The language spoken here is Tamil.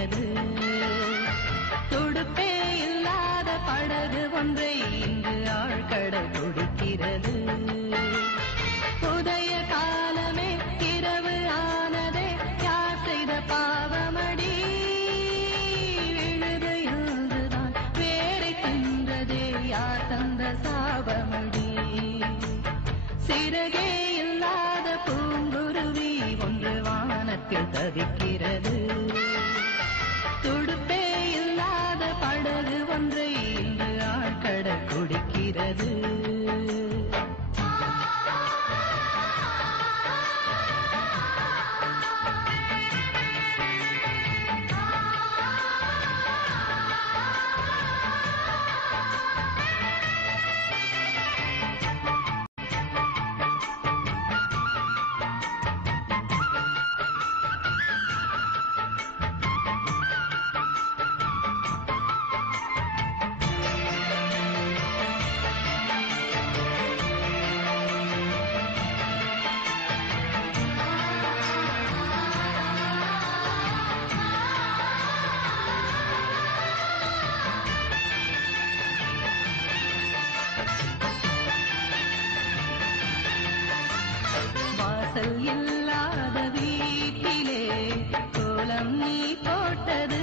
துடிக்கிறது. துடுப்பே இல்லாத படகு ஒன்றை இன்று ஆழ்கடல் துடிக்கிறது. உதய காலமே இரவு ஆனதே, யார் செய்த பாவமடி, விழுது இன்றுதான் வேரை தின்றதே, யார் தந்த சாபமடி. சிறகே இல்லாத பூங்குருவி ஒன்று வானத்தில் தவிக்கிறது. துடுப்பே இல்லாத படகு ஒன்றை இன்று ஆழ்கடல் குடிக்கிறது. வாசல் இல்லாத வீட்டிலே கோலம் நீ போட்டது,